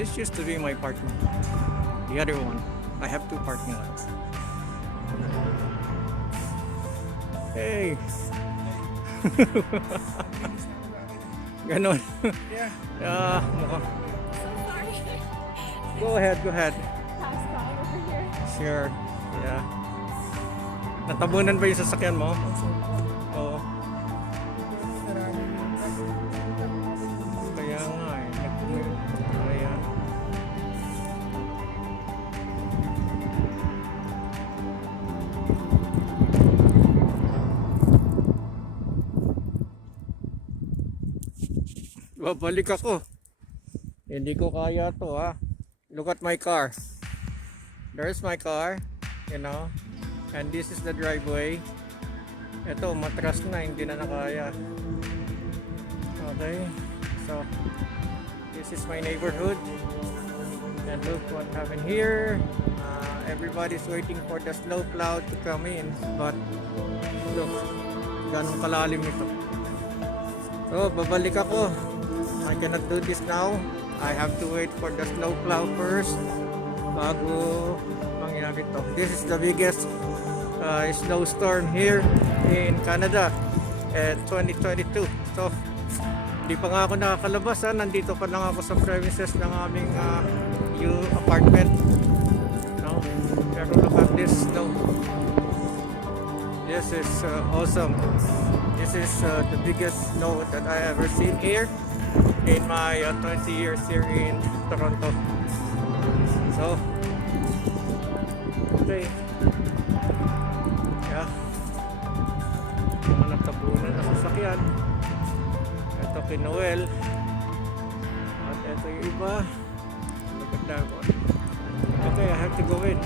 This used to be my parking lot. The other one. I have two parking lots. Hey! Ganon. Yeah. Mukhang. So sorry. Go ahead, go ahead. Pass by over here. Sure. Yeah. Natabunan ba yung sasakyan mo? Oo. Kaya nga eh. Ayan. Babalik ako. Hindi ko kaya to ha. Look at my car. There's my car, you know. And this is the driveway. Ito, matras na, hindi na nakaya. Okay. So, this is my neighborhood. And look what happened here. Everybody's waiting for the snow cloud to come in. But, look, ganong kalalim ito. So, babalik ako. I cannot do this now. I have to wait for the snow cloud first bago mangyari to. This is the biggest snowstorm here in Canada at 2022. So, hindi pa nga ako nakakalabas ha. Nandito pa lang ako sa premises ng aming new apartment. No? Pero look at this snow. This is awesome. This is the biggest snow that I ever seen here in my 20 years here in Toronto. So, okay. Yeah. Mga nagtabunan na sasakyan. Ito kay Noel. At ito yung iba. Look at that one. Okay, I have to go in.